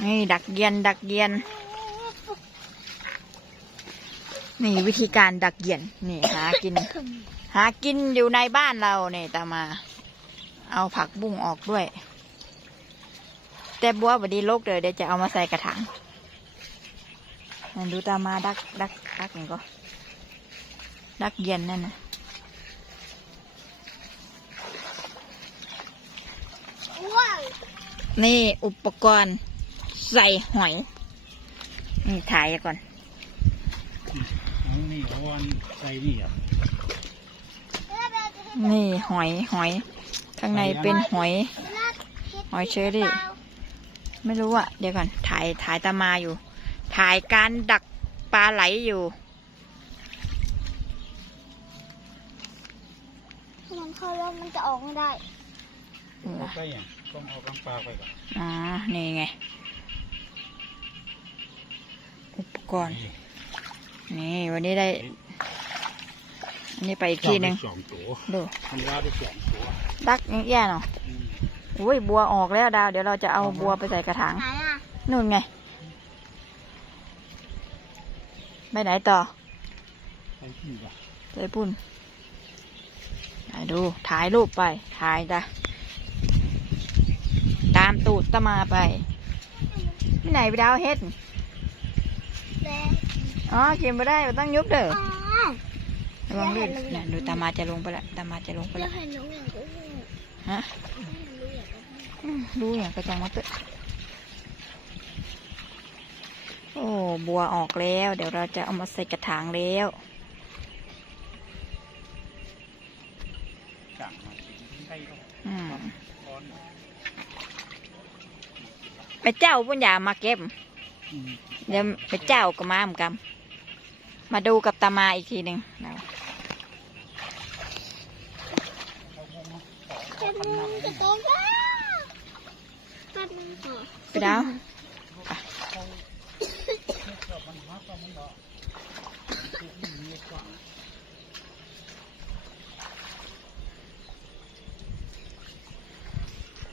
นี่ดักเยียนดักเยียน นี่วิธีการดักเยียนนี่หากิน หากินอยู่ในบ้านเราเนี่ยตามมาเอาผักบุ้งออกด้วย แต่บัวบดีโลกเดี๋ยวเดี๋ยวจะเอามาใส่กระถางนั่นดูตามมาดักดักดักนี่ก็ ดักเย็นนั่นนะว้าวนี่อุปกรณ์ ใส่หอย นี่ถ่ายก่อนน้องนี่เขาวันใส่นี่อะนี่หอยหอย ข้างในเป็นหอย หอยเชอรี่ ไม่รู้อะเดี๋ยวก่อน ถ่ายถ่ายตามมาอยู่ ถ่ายการดักปลาไหลอยู่มันเข้าแล้วมันจะออกไม่ได้เอาไปอย่างต้องเอากำปลาไปก่อนอ๋อ นี่ไง อุป กรณ์นี่วันนี้ได้ อันนี้ไปอีกที่หนึ่งสองตัวดูทำว่าได้สองตัวดักอย่างแย่เนาะอืมอุ้ยบัวออกแล้วดาว เดี๋ยวเราจะเอาบัวไปใส่กระถางไหนอะนู่นไงไปไหนต่อไปที่ก่อนไปปุ่นถ่ายดู ถ่ายรูปไป ถ่ายจ้ะ ตามตูดตะมาไปที่ไหนไปดาวเฮ็ดแดง อ๋อเขียนไม่ได้มันต้องยุบเด้ออ๋อระวังลื่นเดี๋ยวเห็นน่ะดูตามาจะลงไปละตามาจะลงไปเดี๋ยละวเห็นหนูอย่างกูฮะรู้อย่างกูอืมรู้อย่างกระจังมาเตอะโอ้บัวออกแล้ว เดี๋ยวเราจะเอามาใส่กระถางแล้วสั่งมาใช่ก็อืมร้อนไปเจ้าปุญญามาเก็บอืม เดี๋ยวไปเจ้ากัมาเหมือนกันมาดูกับตามาอีกทีหนึ่งนะไปดาว